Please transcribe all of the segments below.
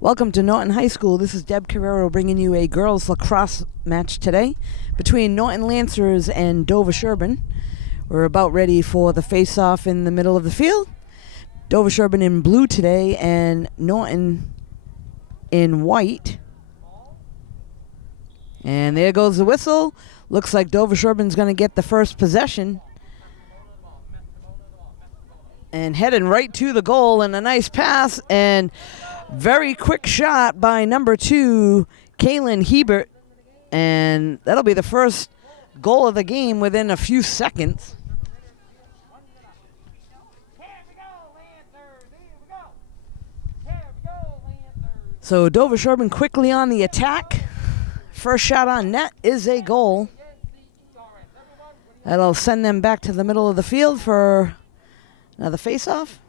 Welcome to Norton High School. This is Deb Carrero bringing you a girls lacrosse match today between Norton Lancers and Dover-Sherborn. We're about ready for the face-off in the middle of the field. Dover-Sherborn in blue today and Norton in white. And there goes the whistle. Looks like Dover-Sherborn's going to get the first possession. And heading right to the goal, and a nice pass and very quick shot by number 2, Kaylin Hebert. And that'll be the first goal of the game within a few seconds. So Dover-Sherborn quickly on the attack. First shot on net is a goal. That'll send them back to the middle of the field for another face-off.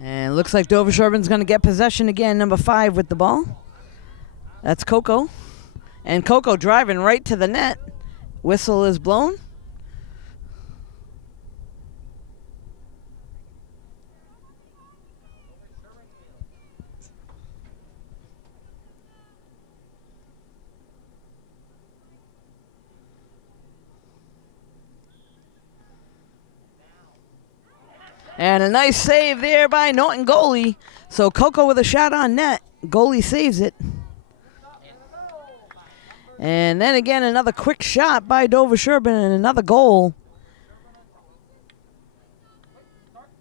And looks like Dover-Sherborn's going to get possession again, number 5 with the ball. That's Coco. And Coco driving right to the net. Whistle is blown. And a nice save there by Norton goalie. So Coco with a shot on net. Goalie saves it. And then again, another quick shot by Dover-Sherborn and another goal.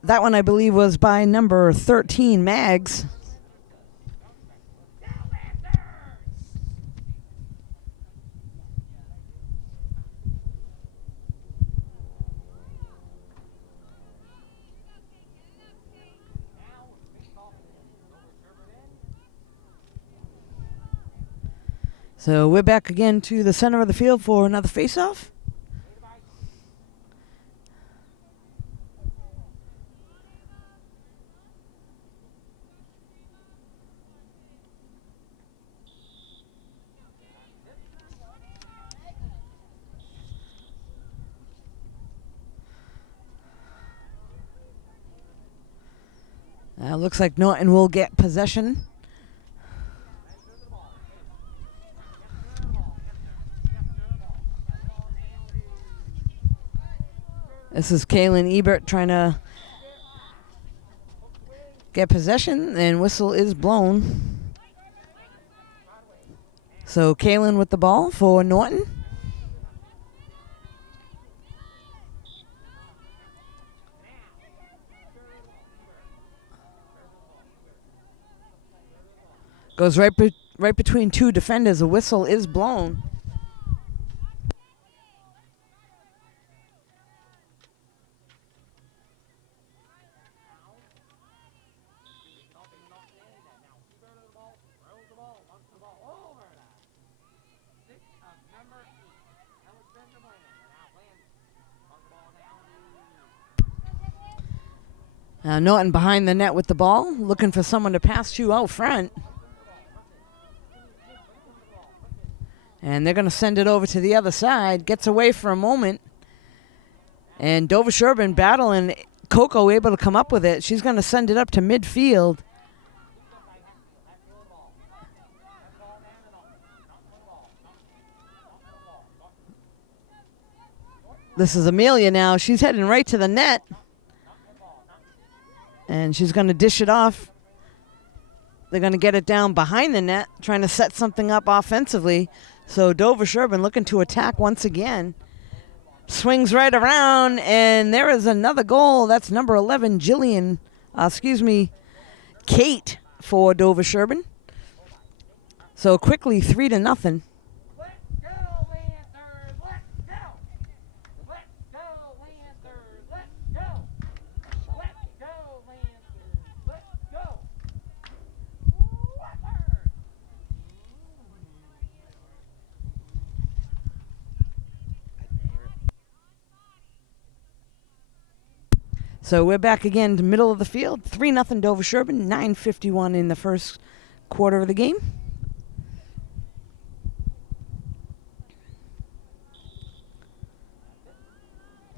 That one, I believe, was by number 13, Mags. So we're back again to the center of the field for another face-off. Looks like Norton will get possession. This is Kaylin Ebert trying to get possession, and whistle is blown. So Kaylin with the ball for Norton. Goes right between two defenders. A whistle is blown. Norton behind the net with the ball, looking for someone to pass to out front. And they're going to send it over to the other side. Gets away for a moment. And Dover-Sherborn battling. Coco able to come up with it. She's going to send it up to midfield. This is Amelia now. She's heading right to the net. And she's going to dish it off. They're going to get it down behind the net, trying to set something up offensively. So Dover-Sherborn looking to attack once again. Swings right around, and there is another goal. That's number 11, Kate for Dover-Sherborn. So quickly, 3-0. So we're back again to middle of the field. 3-0 Dover-Sherborn. 9:51 in the first quarter of the game.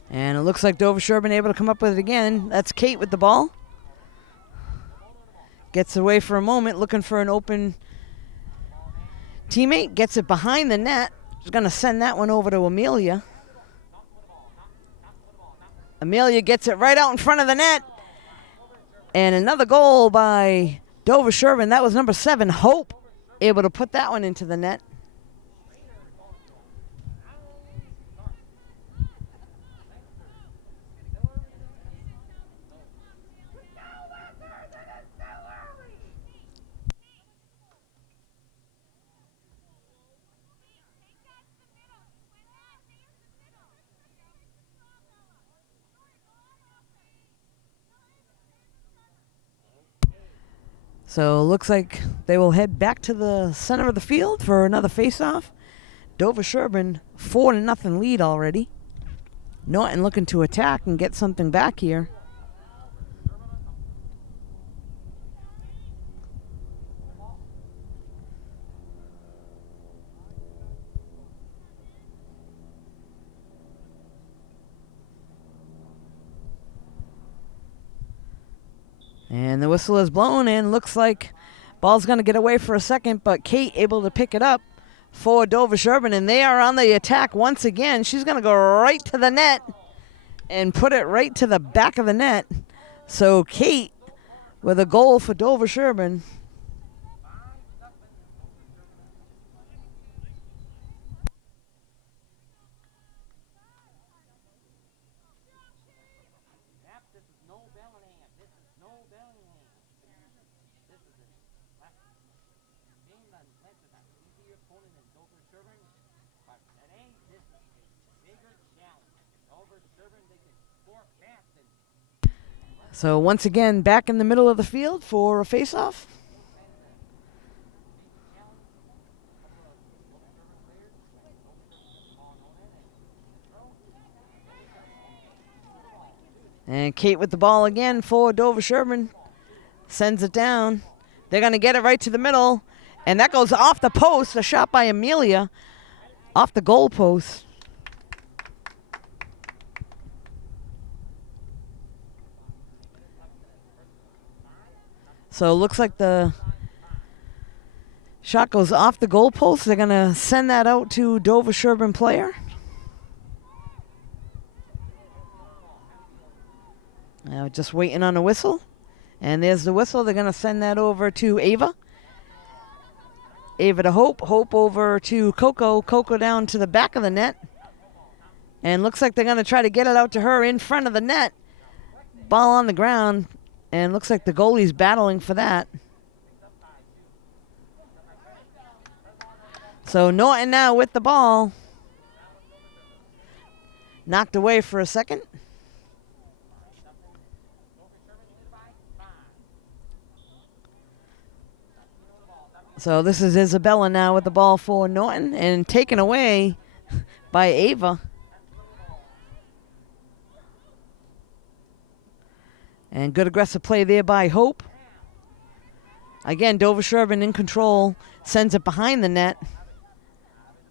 And it looks like Dover-Sherborn able to come up with it again. That's Kate with the ball. Gets away for a moment, looking for an open teammate. Gets it behind the net. She's going to send that one over to Amelia. Amelia gets it right out in front of the net. And another goal by Dover-Sherborn. That was number 7, Hope, able to put that one into the net. So looks like they will head back to the center of the field for another face-off. Dover-Sherborn 4-0 lead already. Norton looking to attack and get something back here. And the whistle is blown, and looks like ball's going to get away for a second, but Kate able to pick it up for Dover-Sherborn, and they are on the attack once again. She's going to go right to the net and put it right to the back of the net. So Kate with a goal for Dover-Sherborn. So once again, back in the middle of the field for a face-off. And Kate with the ball again for Dover-Sherborn. Sends it down. They're going to get it right to the middle. And that goes off the post. A shot by Amelia off the goal post. So it looks like the shot goes off the goal post. They're going to send that out to Dover-Sherborn player. Now just waiting on a whistle. And there's the whistle. They're going to send that over to Ava. Ava to Hope. Hope over to Coco. Coco down to the back of the net. And looks like they're going to try to get it out to her in front of the net. Ball on the ground. And looks like the goalie's battling for that. So Norton now with the ball. Knocked away for a second. So this is Isabella now with the ball for Norton and taken away by Ava. And good aggressive play there by Hope. Again, Dover-Sherborn in control. Sends it behind the net.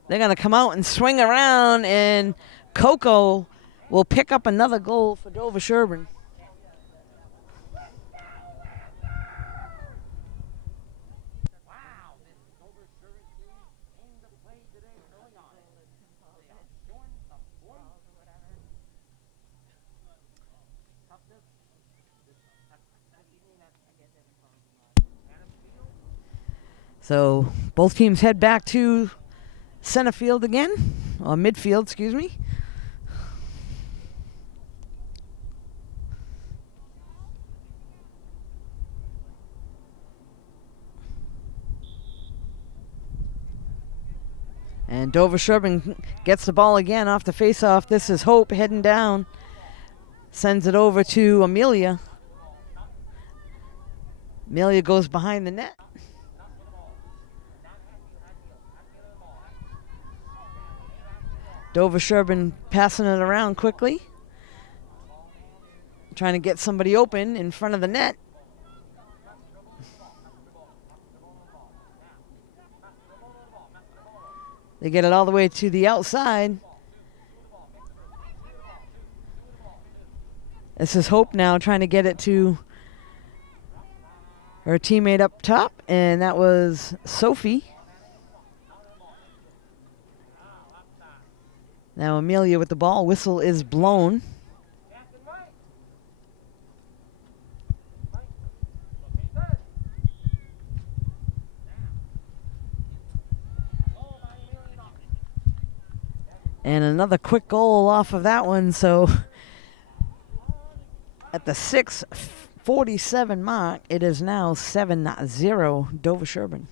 They're going to come out and swing around, and Coco will pick up another goal for Dover-Sherborn. So both teams head back to center field again, or midfield, excuse me. And Dover-Sherborn gets the ball again off the face-off. This is Hope heading down. Sends it over to Amelia. Amelia goes behind the net. Dover-Sherborn passing it around quickly. trying to get somebody open in front of the net. They get it all the way to the outside. This is Hope now trying to get it to her teammate up top, and that was Sophie. Now Amelia with the ball. Whistle is blown. And another quick goal off of that one. So at the 6:47 mark, it is now 7-0 Dover-Sherborn.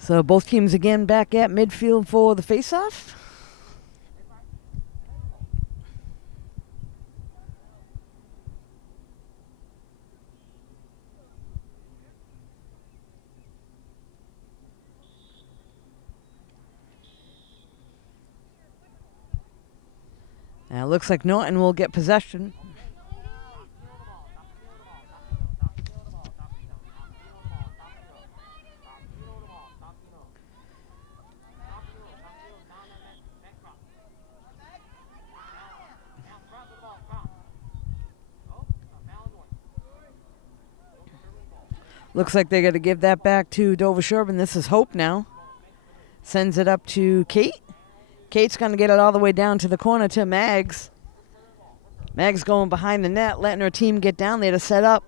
So both teams again back at midfield for the faceoff. Now it looks like Norton will get possession. Looks like they're going to give that back to Dover-Sherborn. This is Hope now. Sends it up to Kate. Kate's going to get it all the way down to the corner to Mags. Mags going behind the net, letting her team get down there to set up.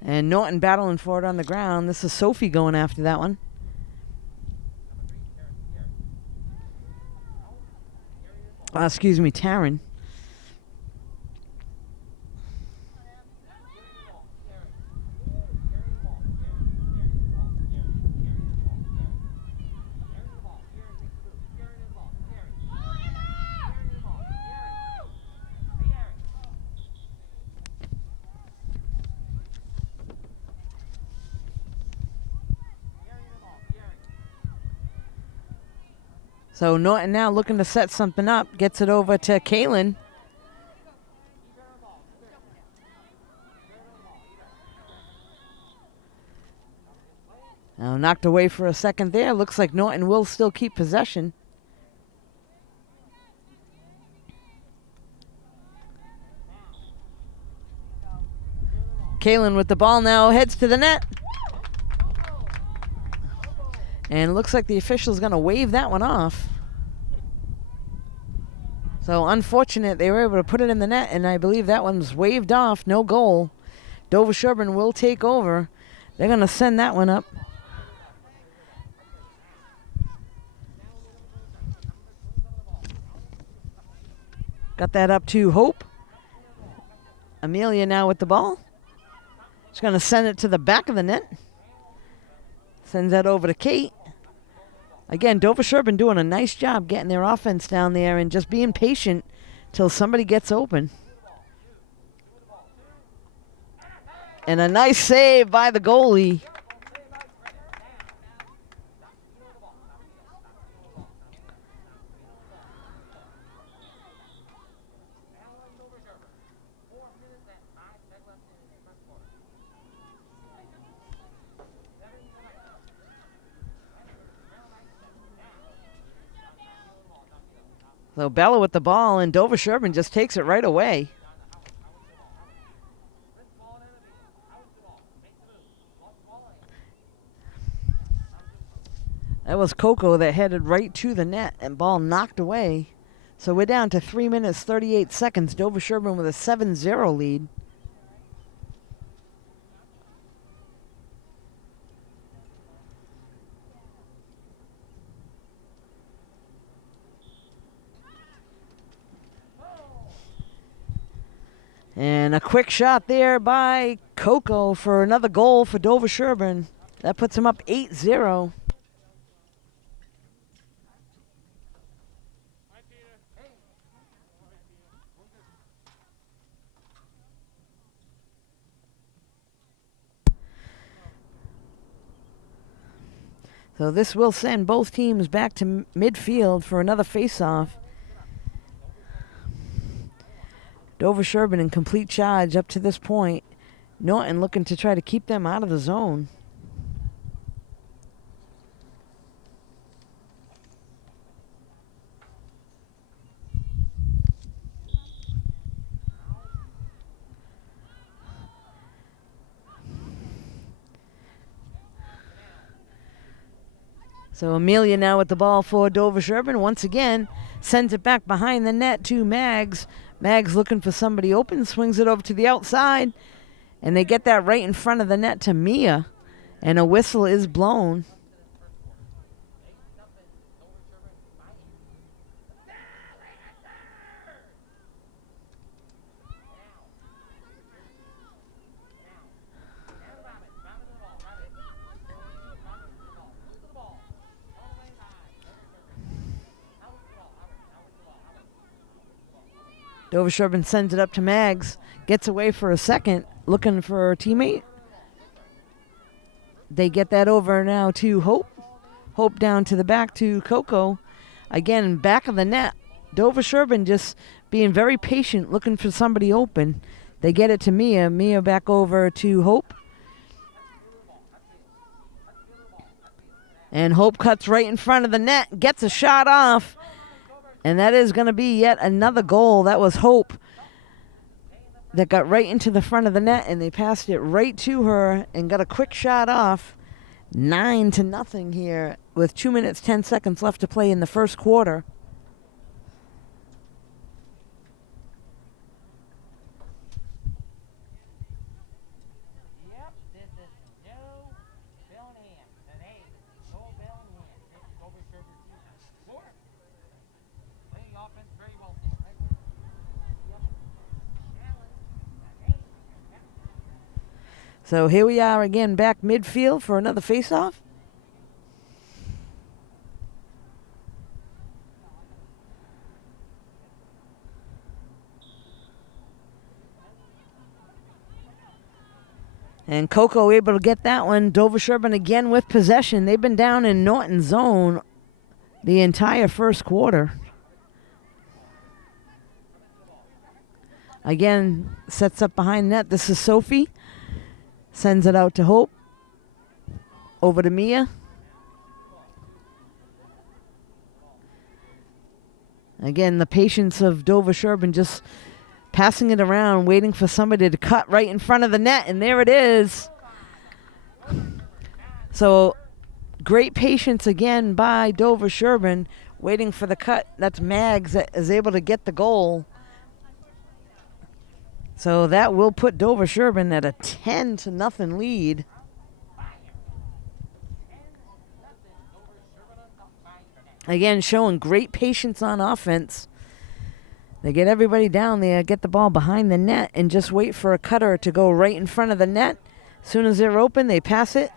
And Norton battling for it on the ground. This is Sophie going after that one. Excuse me, Taryn. So Norton now looking to set something up. Gets it over to Kaylin. Now knocked away for a second there. Looks like Norton will still keep possession. Kaylin with the ball now heads to the net. And it looks like the official's going to wave that one off. So unfortunate, they were able to put it in the net, and I believe that one's waved off, no goal. Dover-Sherborn will take over. They're going to send that one up. Got that up to Hope. Amelia now with the ball. She's going to send it to the back of the net. Sends that over to Kate. Again, Dover-Sherborn doing a nice job getting their offense down there and just being patient till somebody gets open. And a nice save by the goalie. So Bella with the ball, and Dover-Sherborn just takes it right away. That was Coco that headed right to the net and ball knocked away. So we're down to 3 minutes, 38 seconds. Dover-Sherborn with a 7-0 lead. And a quick shot there by Coco for another goal for Dover-Sherborn. That puts him up 8-0. So this will send both teams back to midfield for another face-off. Dover-Sherborn in complete charge up to this point. Norton looking to try to keep them out of the zone. So Amelia now with the ball for Dover-Sherborn. Once again, sends it back behind the net to Mags. Mags looking for somebody open, swings it over to the outside. And they get that right in front of the net to Mia. And a whistle is blown. Dover-Sherborn sends it up to Mags. Gets away for a second, looking for a teammate. They get that over now to Hope. Hope down to the back to Coco. Again, back of the net. Dover-Sherborn just being very patient, looking for somebody open. They get it to Mia. Mia back over to Hope. And Hope cuts right in front of the net, gets a shot off. And that is going to be yet another goal. That was Hope that got right into the front of the net, and they passed it right to her and got a quick shot off. 9-0 here with 2 minutes, 10 seconds left to play in the first quarter. So here we are again back midfield for another face-off. And Coco able to get that one. Dover-Sherborn again with possession. They've been down in Norton zone the entire first quarter. Again, sets up behind net. This is Sophie. Sends it out to Hope. Over to Mia. Again, the patience of Dover-Sherborn just passing it around, waiting for somebody to cut right in front of the net, and there it is. So great patience again by Dover-Sherborn, waiting for the cut. That's Mags that is able to get the goal. So that will put Dover-Sherborn at a 10-0 lead. Again, showing great patience on offense. They get everybody down there, get the ball behind the net, and just wait for a cutter to go right in front of the net. As soon as they're open, they pass it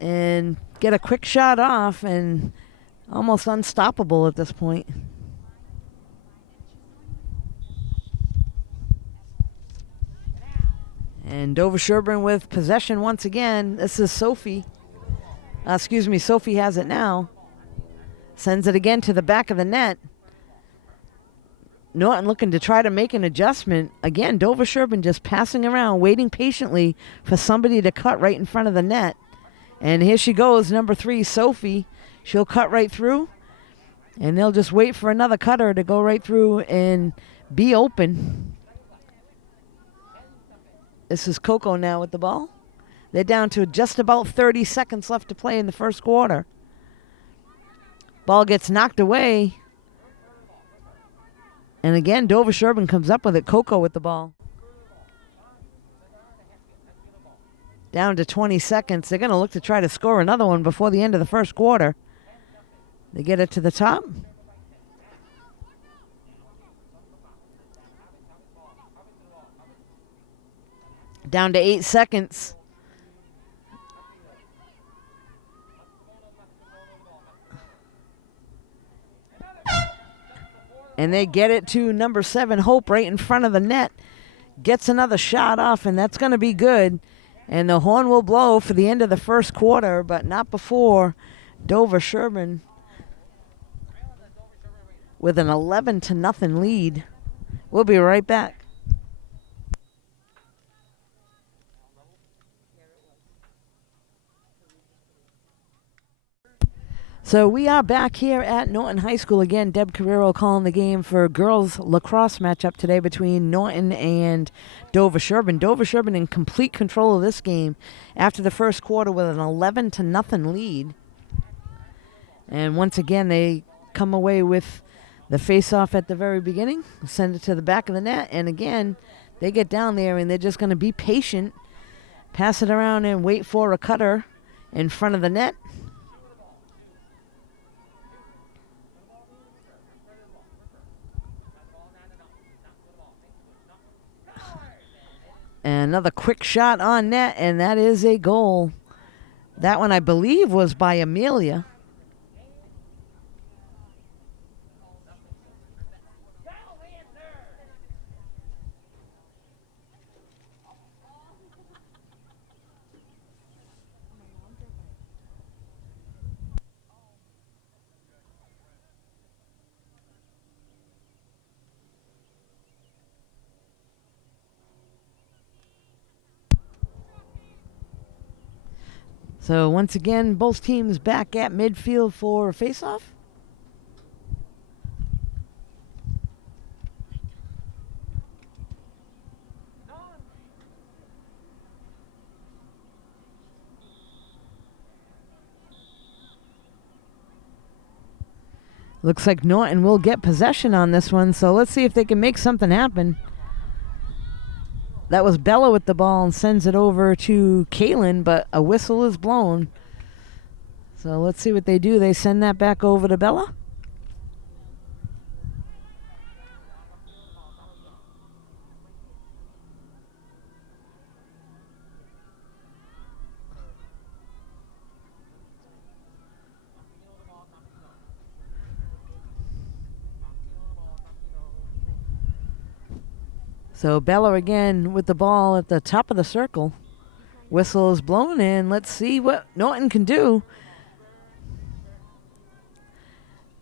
and get a quick shot off, and almost unstoppable at this point. And Dover-Sherborn with possession once again. This is Sophie. Sophie has it now. Sends it again to the back of the net. Norton looking to try to make an adjustment. Again, Dover-Sherborn just passing around, waiting patiently for somebody to cut right in front of the net. And here she goes, number 3, Sophie. She'll cut right through. And they'll just wait for another cutter to go right through and be open. This is Coco now with the ball. They're down to just about 30 seconds left to play in the first quarter. Ball gets knocked away. And again, Dover-Sherborn comes up with it. Coco with the ball. Down to 20 seconds. They're going to look to try to score another one before the end of the first quarter. They get it to the top. Down to 8 seconds. And they get it to number 7, Hope, right in front of the net. Gets another shot off, and that's going to be good. And the horn will blow for the end of the first quarter, but not before Dover-Sherborn with an 11-0 lead. We'll be right back. So we are back here at Norton High School again. Deb Carrero calling the game for girls lacrosse matchup today between Norton and Dover-Sherborn. Dover-Sherborn in complete control of this game after the first quarter with an 11-0 lead. And once again, they come away with the face-off at the very beginning, send it to the back of the net, and again, they get down there and they're just going to be patient, pass it around and wait for a cutter in front of the net. And another quick shot on net, and that is a goal. That one, I believe, was by Amelia. So once again, both teams back at midfield for a face-off. Looks like Norton will get possession on this one, so let's see if they can make something happen. That was Bella with the ball and sends it over to Kaylin, but a whistle is blown. So let's see what they do. They send that back over to Bella. So Bella again with the ball at the top of the circle. Whistle is blown, and let's see what Norton can do.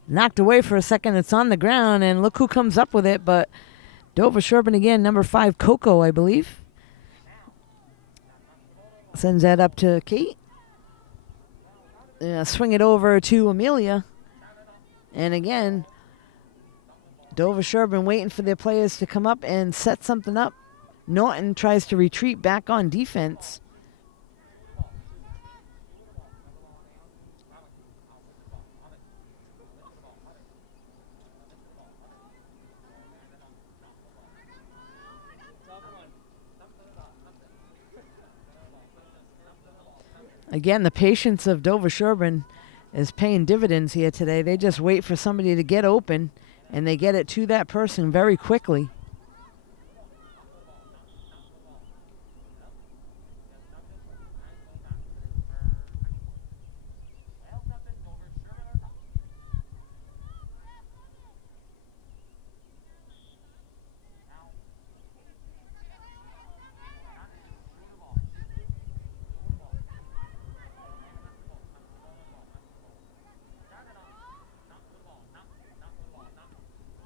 Knocked away for a second. It's on the ground, and look who comes up with it. But Dover-Sherborn again, number 5, Coco, I believe. Sends that up to Kate. Swing it over to Amelia. And again, Dover-Sherborn waiting for their players to come up and set something up. Norton tries to retreat back on defense. Again, the patience of Dover-Sherborn is paying dividends here today. They just wait for somebody to get open, and they get it to that person very quickly.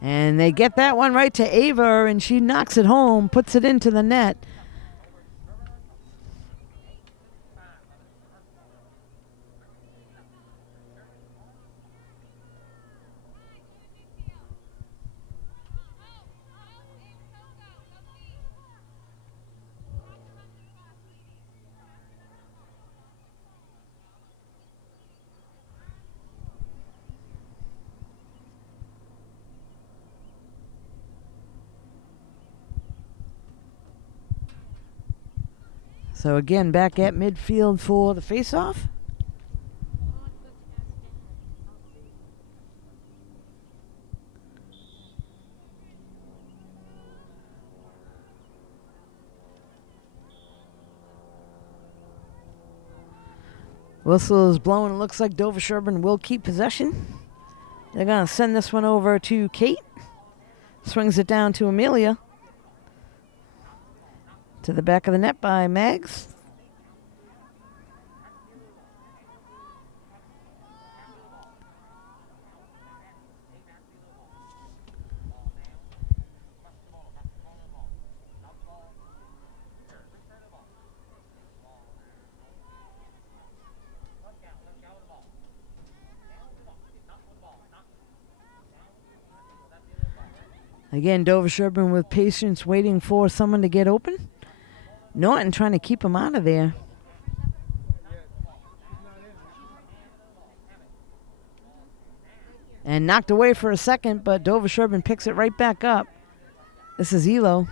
And they get that one right to Ava, and she knocks it home, puts it into the net. So again, back at midfield for the face-off. Whistle is blown. It looks like Dover-Sherborn will keep possession. They're going to send this one over to Kate. Swings it down to Amelia. To the back of the net by Mags. Again, Dover-Sherborn with patience waiting for someone to get open. Norton trying to keep him out of there. And knocked away for a second, but Dover-Sherborn picks it right back up. This is Elo.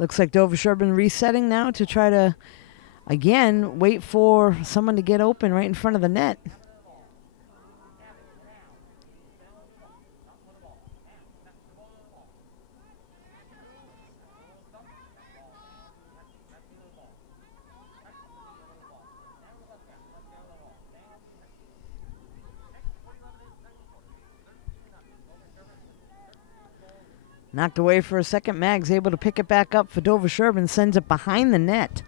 Looks like Dover-Sherborn resetting now to try to, again, wait for someone to get open right in front of the net. Knocked away for a second. Mag's able to pick it back up for Dover-Sherborn, sends it behind the net.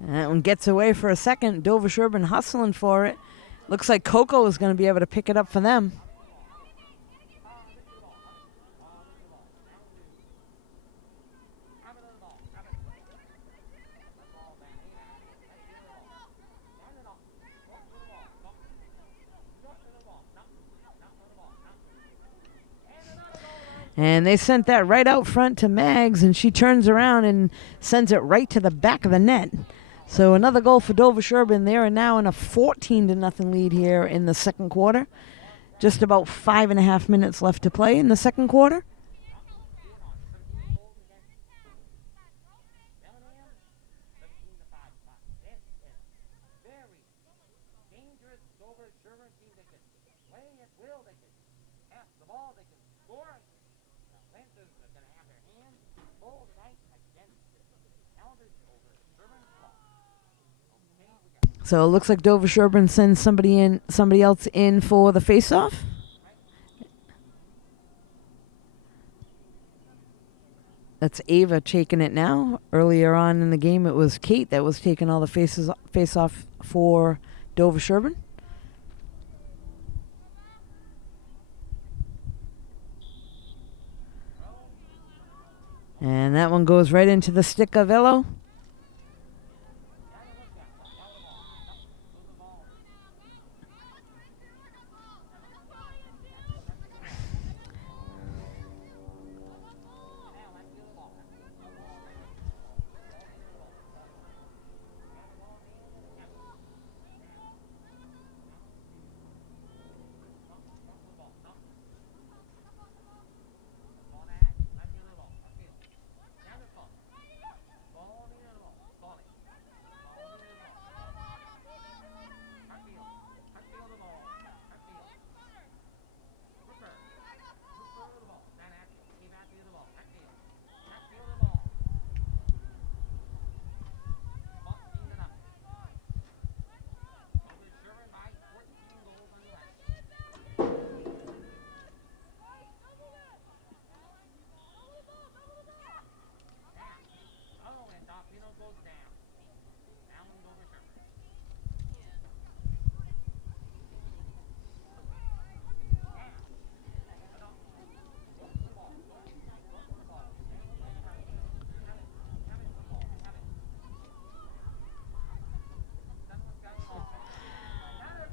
And that one gets away for a second. Dover-Sherborn hustling for it. Looks like Coco is going to be able to pick it up for them. And they sent that right out front to Mags, and she turns around and sends it right to the back of the net. So another goal for Dover-Sherborn. They are now in a 14-0 lead here in the second quarter. Just about 5.5 minutes left to play in the second quarter. So it looks like Dover-Sherborn sends somebody else in for the face-off. That's Ava taking it now. Earlier on in the game, it was Kate that was taking all the face-off for Dover-Sherborn. And that one goes right into the stick of Elo.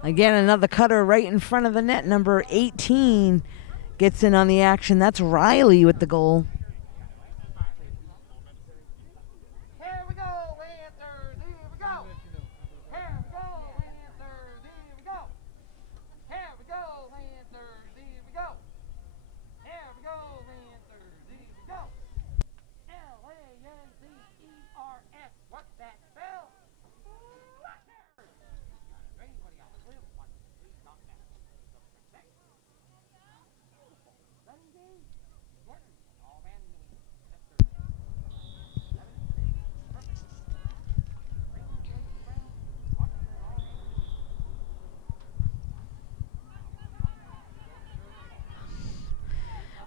Again, another cutter right in front of the net. Number 18 gets in on the action. That's Riley with the goal.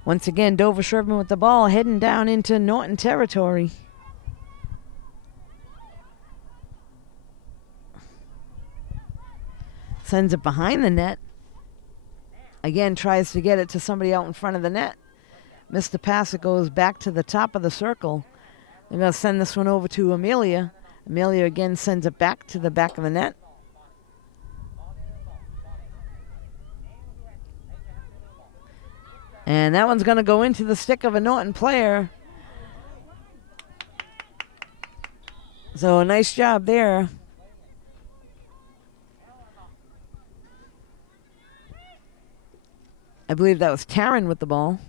Once again, Dover-Sherborn with the ball, heading down into Norton territory. Sends it behind the net. Again, tries to get it to somebody out in front of the net. Missed the pass. It goes back to the top of the circle. They're going to send this one over to Amelia. Amelia again sends it back to the back of the net. And that one's going to go into the stick of a Norton player. So a nice job there. I believe that was Taryn with the ball.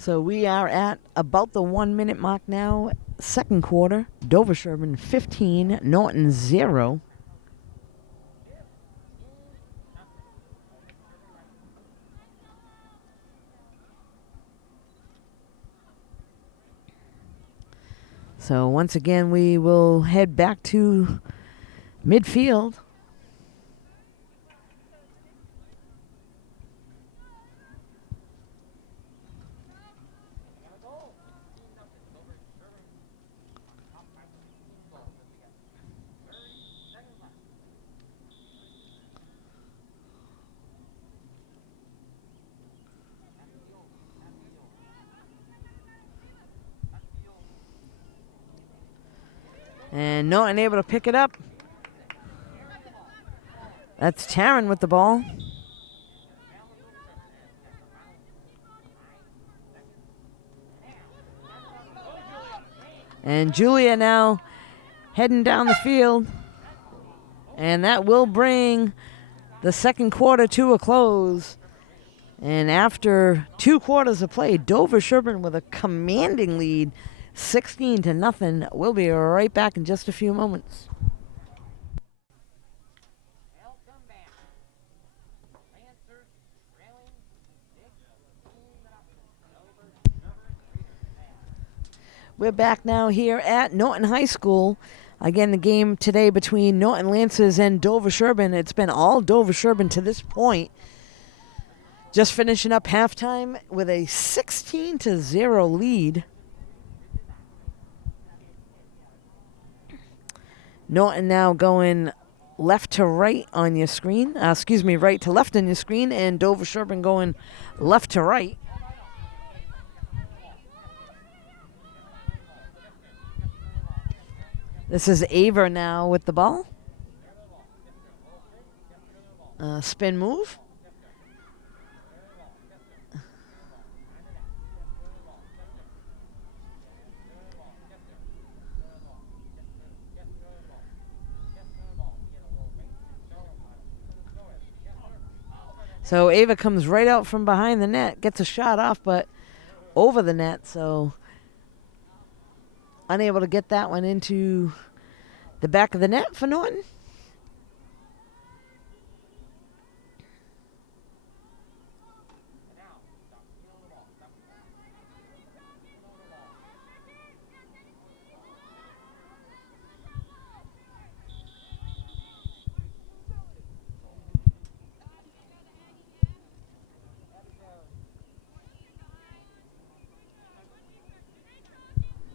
So we are at about the 1 minute mark now. Second quarter, Dover-Sherborn 15, Norton 0. So once again, we will head back to midfield. And Norton able to pick it up. That's Taryn with the ball. And Julia now heading down the field. And that will bring the second quarter to a close. And after 2 quarters of play, Dover-Sherborn with a commanding lead, 16-0. We'll be right back in just a few moments. We're back now here at Norton High School. Again, the game today between Norton Lancers and Dover-Sherborn. It's been all Dover-Sherborn to this point. Just finishing up halftime with a 16-0 lead. Norton now going left to right on your screen. Right to left on your screen, and Dover-Sherborn going left to right. This is Ava now with the ball. Spin move. So Ava comes right out from behind the net, gets a shot off, but over the net, so unable to get that one into the back of the net for Norton.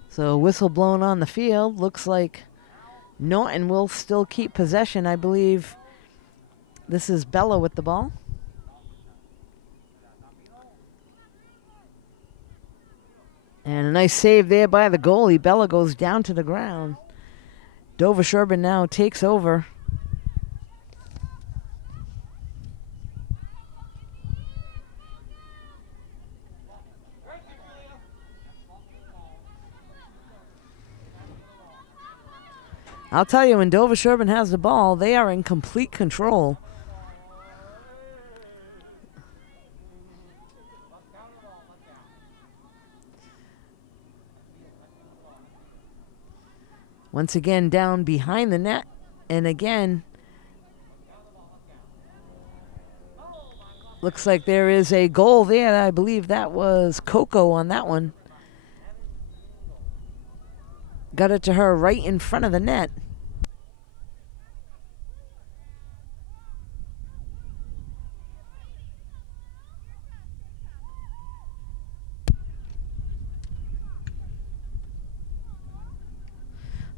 So whistle blown on the field. Looks like Norton will still keep possession. I believe this is Bella with the ball. And a nice save there by the goalie. Bella goes down to the ground. Dover-Sherborn now takes over. I'll tell you, when Dover-Sherborn has the ball, they are in complete control. Once again, down behind the net. And again, looks like there is a goal there. I believe that was Coco on that one. Got it to her right in front of the net.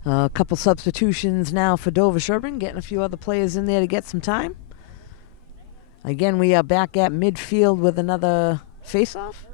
A couple substitutions now for Dover-Sherborn, getting a few other players in there to get some time. Again, we are back at midfield with another face-off.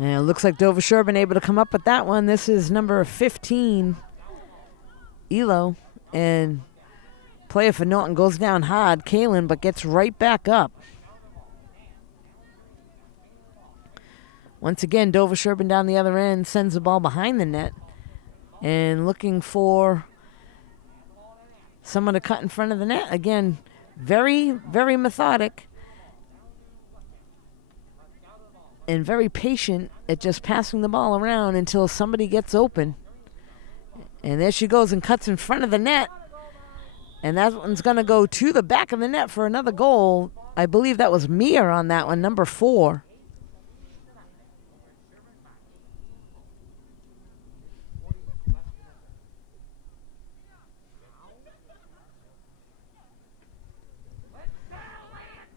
And it looks like Dover-Sherborn able to come up with that one. This is number 15, Elo. And player for Norton goes down hard, Kalen, but gets right back up. Once again, Dover-Sherborn down the other end sends the ball behind the net. And looking for someone to cut in front of the net. Again, very, very methodic. And very patient at just passing the ball around until somebody gets open. And there she goes and cuts in front of the net. And that one's going to go to the back of the net for another goal. I believe that was Mia on that one, number 4.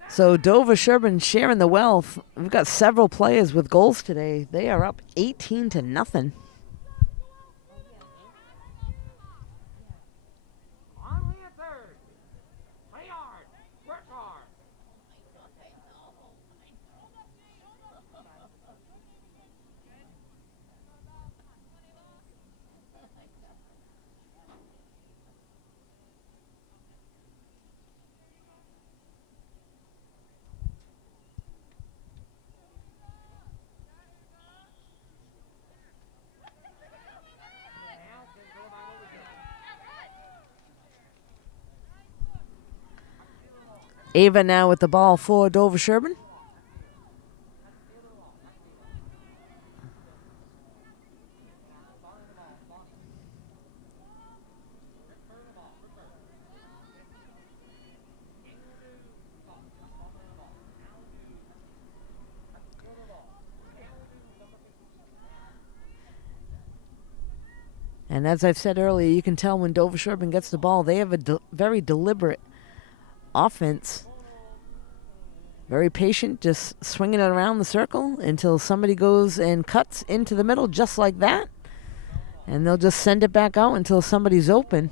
So Dover-Sherborn sharing the wealth. We've got several players with goals today. They are up 18-0. Ava now with the ball for Dover-Sherborn. And as I've said earlier, you can tell when Dover-Sherborn gets the ball, they have a very deliberate offense. Very patient, just swinging it around the circle until somebody goes and cuts into the middle just like that. And they'll just send it back out until somebody's open.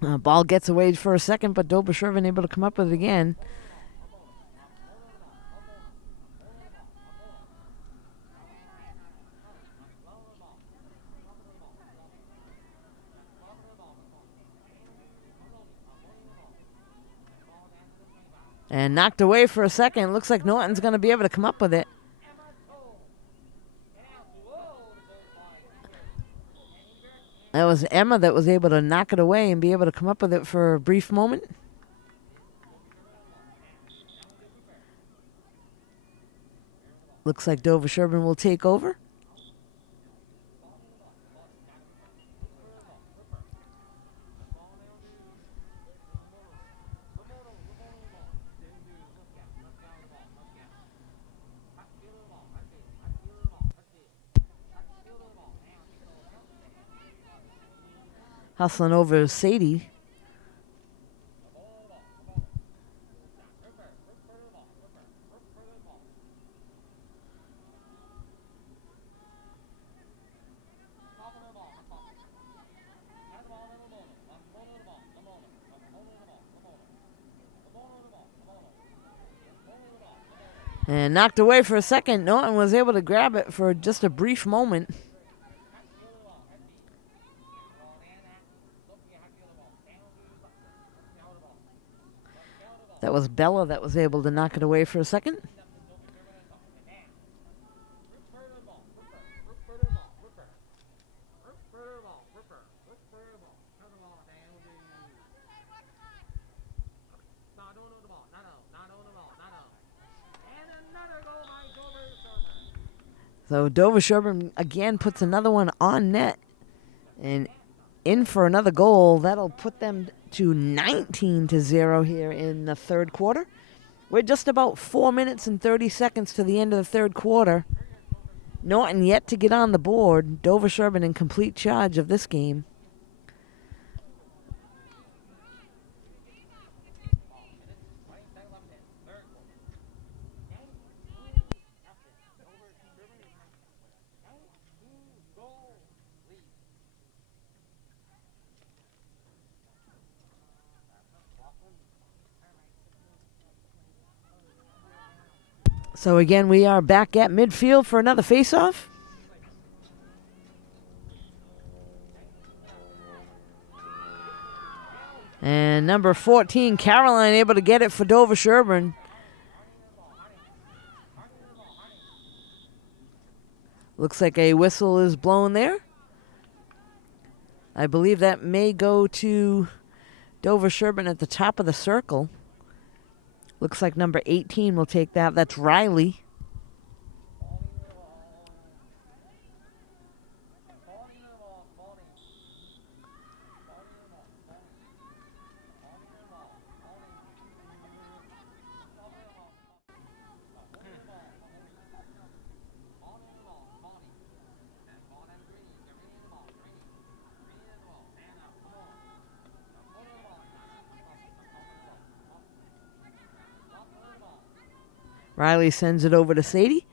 Ball gets away for a second, but Dover-Sherborn able to come up with it again. And knocked away for a second. Looks like Norton's going to be able to come up with it. That was Emma that was able to knock it away and be able to come up with it for a brief moment. Looks like Dover-Sherborn will take over. hustling over Sadie. And knocked away for a second. Norton was able to grab it for just a brief moment. That was Bella that was able to knock it away for a second. So Dover-Sherborn again puts another one on net and in for another goal. That'll put them to 19-0 here in the third quarter. We're just about 4 minutes and 30 seconds to the end of the third quarter. Norton yet to get on the board. Dover-Sherborn in complete charge of this game. So again, we are back at midfield for another faceoff. And number 14, Caroline, able to get it for Dover-Sherborn. Looks like a whistle is blown there. I believe that may go to Dover-Sherborn at the top of the circle. Looks like number 18 will take that. That's Riley. Riley sends it over to Sadie.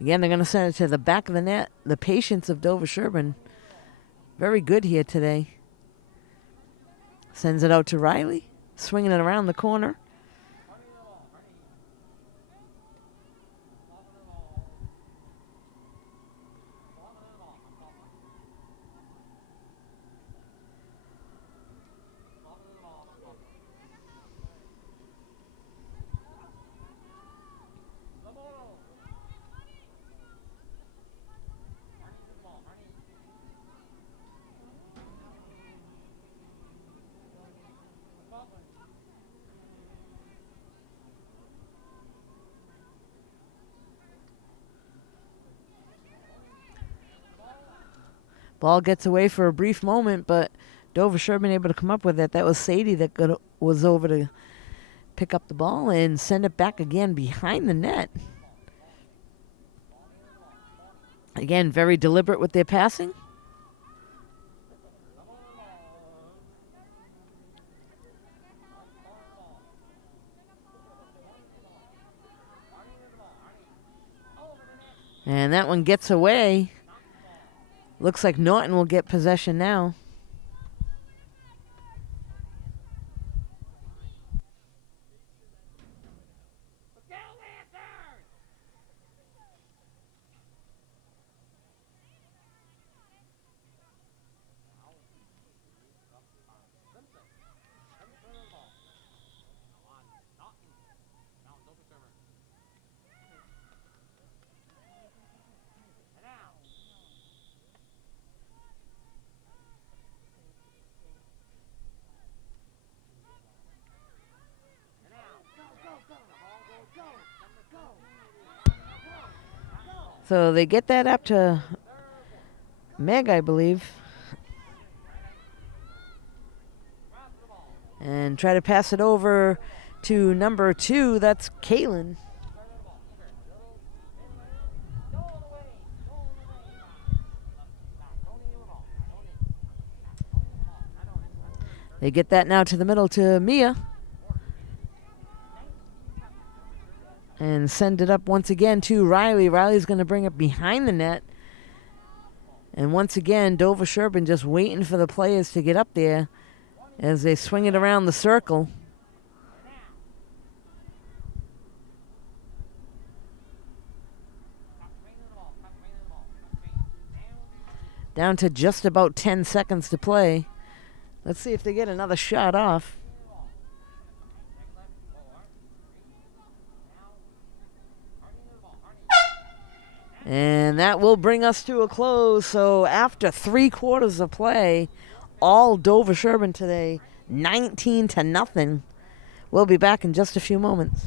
Again, they're going to send it to the back of the net. The patience of Dover-Sherborn. Very good here today. Sends it out to Riley. Swinging it around the corner. Ball gets away for a brief moment, but Dover-Sherborn able to come up with it. That was Sadie that was over to pick up the ball and send it back again behind the net. Again, very deliberate with their passing. And that one gets away. Looks like Norton will get possession now. So they get that up to Meg, I believe. And try to pass it over to number 2. That's Kaylin. They get that now to the middle to Mia. And send it up once again to Riley. Riley's going to bring it behind the net. And once again, Dover-Sherborn just waiting for the players to get up there as they swing it around the circle. Down to just about 10 seconds to play. Let's see if they get another shot off. And that will bring us to a close. So after 3 quarters of play, all Dover-Sherborn today, 19-0. We'll be back in just a few moments.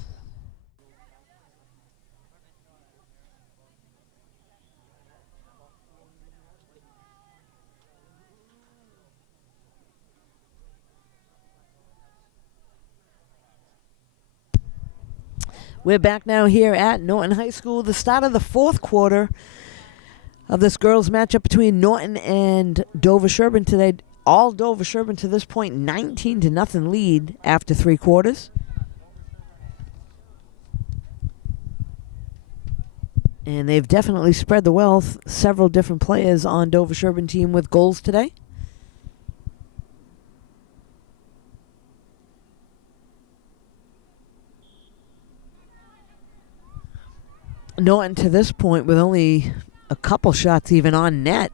We're back now here at Norton High School. The start of the 4th quarter of this girls' matchup between Norton and Dover-Sherborn today. All Dover-Sherborn to this point, 19-0 lead after 3 quarters. And they've definitely spread the wealth. Several different players on Dover-Sherborn team with goals today. Norton to this point with only a couple shots even on net.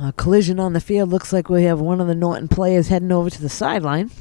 A collision on the field. Looks like we have one of the Norton players heading over to the sideline.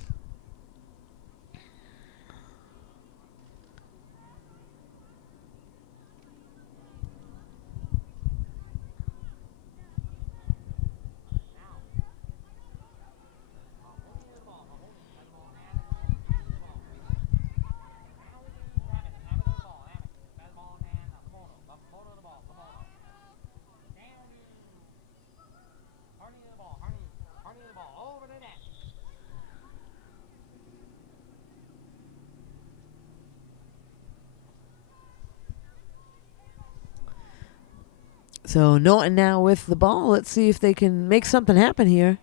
So Norton now with the ball. Let's see if they can make something happen here.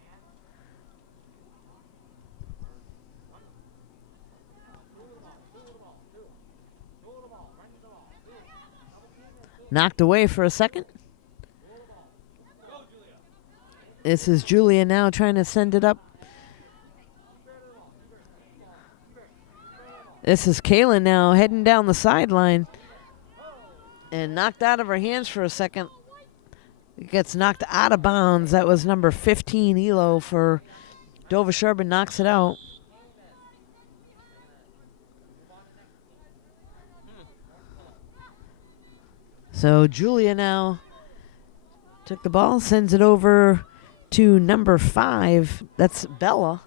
Knocked away for a second. This is Julia now trying to send it up. This is Kaylin now heading down the sideline. And knocked out of her hands for a second. It gets knocked out of bounds. That was number 15, Elo, for Dover-Sherborn. Knocks it out. So Julia now took the ball, sends it over to number 5. That's Bella.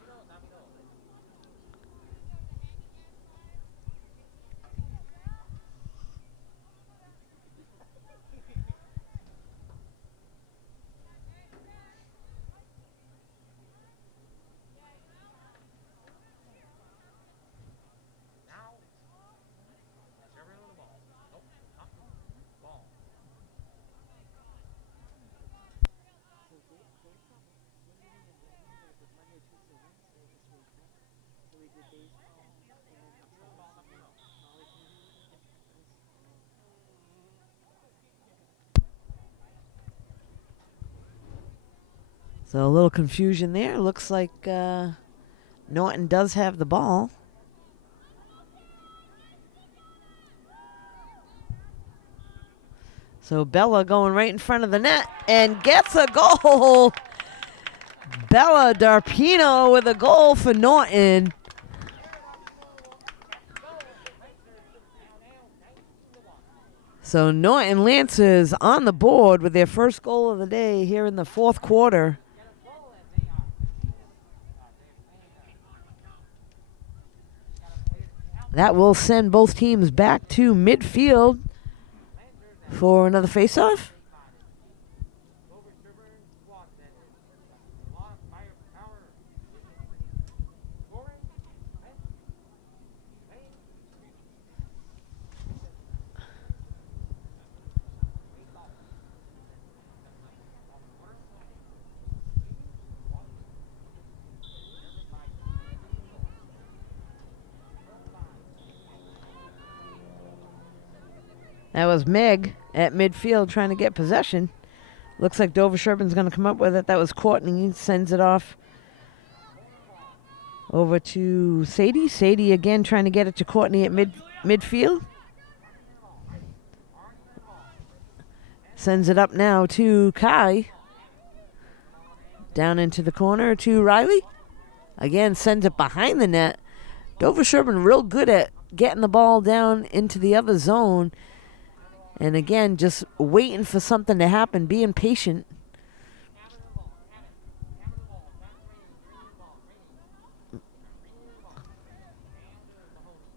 So a little confusion there. Looks like Norton does have the ball. So Bella going right in front of the net and gets a goal. Bella Darpino with a goal for Norton. So Norton Lancers on the board with their first goal of the day here in the 4th quarter. That will send both teams back to midfield for another face-off. That was Meg at midfield trying to get possession. Looks like Dover-Sherborn's going to come up with it. That was Courtney. Sends it off over to Sadie. Sadie again trying to get it to Courtney at midfield. Sends it up now to Kai. Down into the corner to Riley. Again, sends it behind the net. Dover-Sherborn real good at getting the ball down into the other zone. And again, just waiting for something to happen, being patient.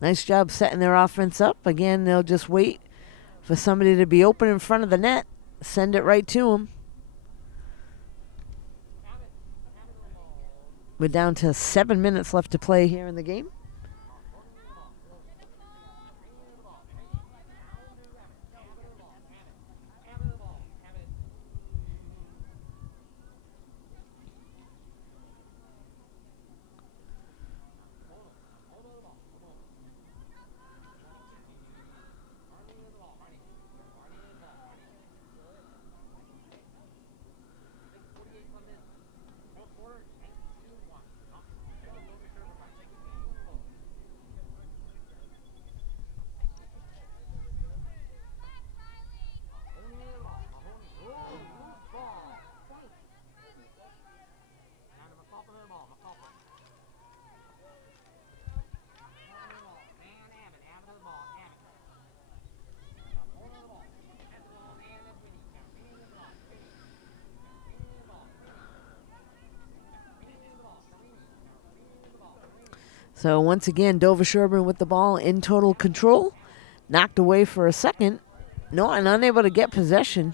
Nice job setting their offense up. Again, they'll just wait for somebody to be open in front of the net. Send it right to them. We're down to 7 minutes left to play here in the game. So once again, Dover-Sherborn with the ball in total control. Knocked away for a second. Norton unable to get possession.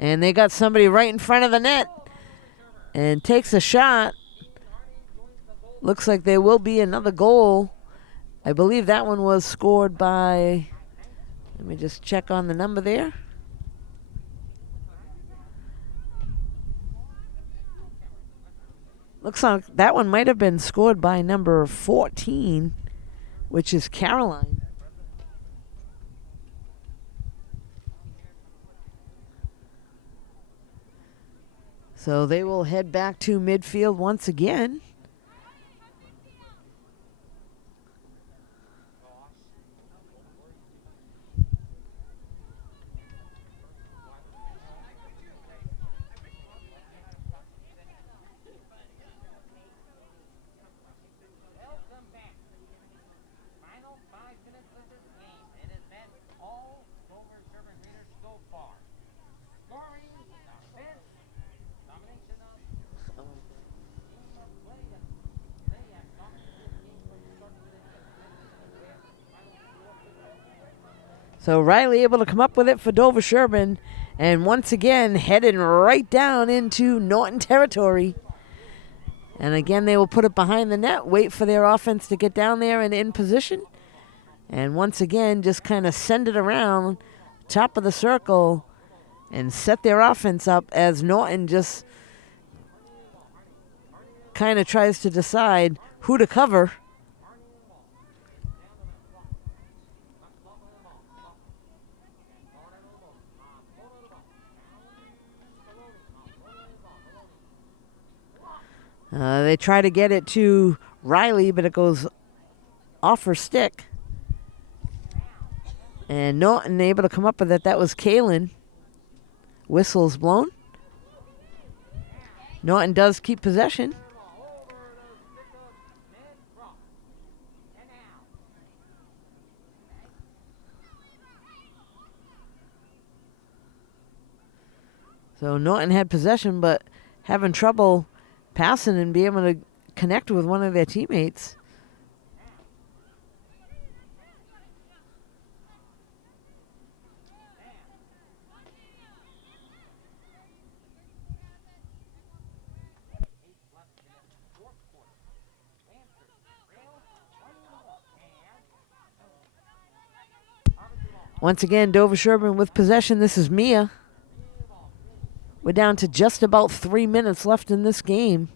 And they got somebody right in front of the net. And takes a shot. Looks like there will be another goal. I believe that one was scored by, let me just check on the number there. Looks like that one might have been scored by number 14, which is Caroline. So they will head back to midfield once again. So Riley able to come up with it for Dover-Sherborn, and once again heading right down into Norton territory. And again, they will put it behind the net, wait for their offense to get down there and in position. And once again, just kind of send it around top of the circle and set their offense up as Norton just kind of tries to decide who to cover. They try to get it to Riley, but it goes off her stick. And Norton able to come up with it. That was Kaylin. Whistle's blown. Norton does keep possession. So Norton had possession, but having trouble passing and be able to connect with one of their teammates. Once again, Dover-Sherborn with possession. This is Mia. We're down to just about 3 minutes left in this game.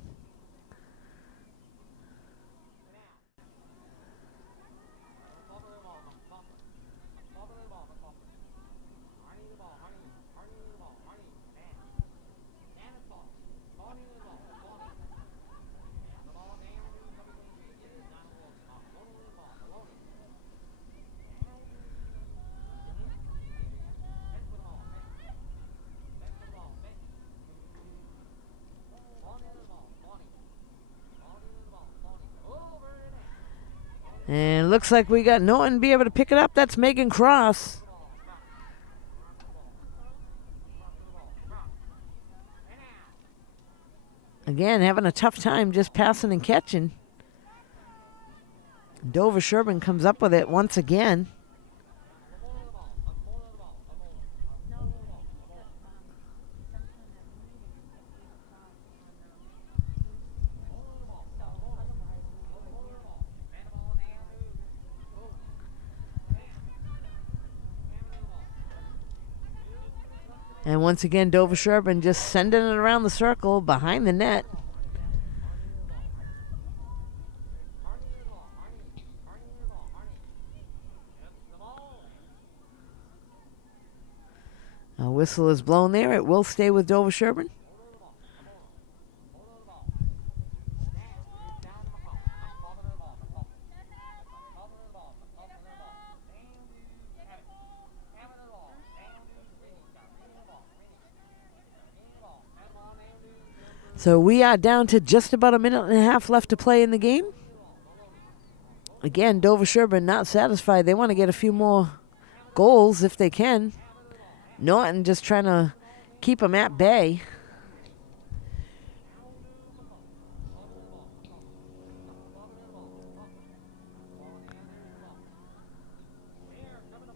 And it looks like we got Norton be able to pick it up. That's Megan Cross. Again, having a tough time just passing and catching. Dover-Sherborn comes up with it once again. And once again, Dover-Sherborn just sending it around the circle behind the net. A whistle is blown there. It will stay with Dover-Sherborn. So we are down to just about a minute and a half left to play in the game. Again, Dover-Sherborn not satisfied. They want to get a few more goals if they can. Norton just trying to keep them at bay.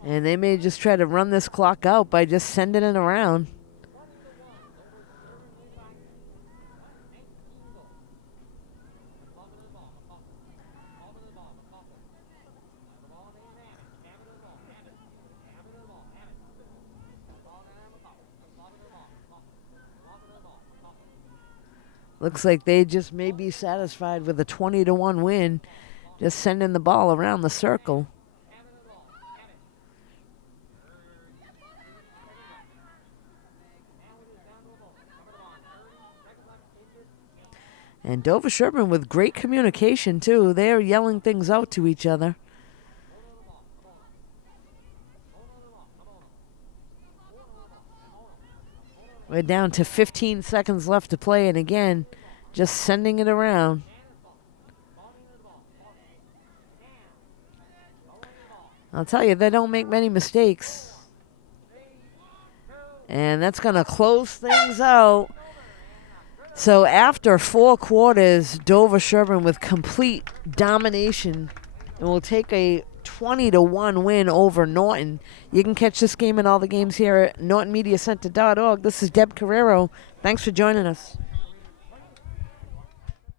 And they may just try to run this clock out by just sending it around. Looks like they just may be satisfied with a 20-1 win, just sending the ball around the circle. And Dover-Sherborn with great communication, too. They're yelling things out to each other. We're down to 15 seconds left to play, and again, just sending it around. I'll tell you, they don't make many mistakes. And that's going to close things out. So after 4 quarters, Dover-Sherborn with complete domination, and will take a 20-1 win over Norton. You can catch this game and all the games here at NortonMediaCenter.org. This is Deb Carrero. Thanks for joining us.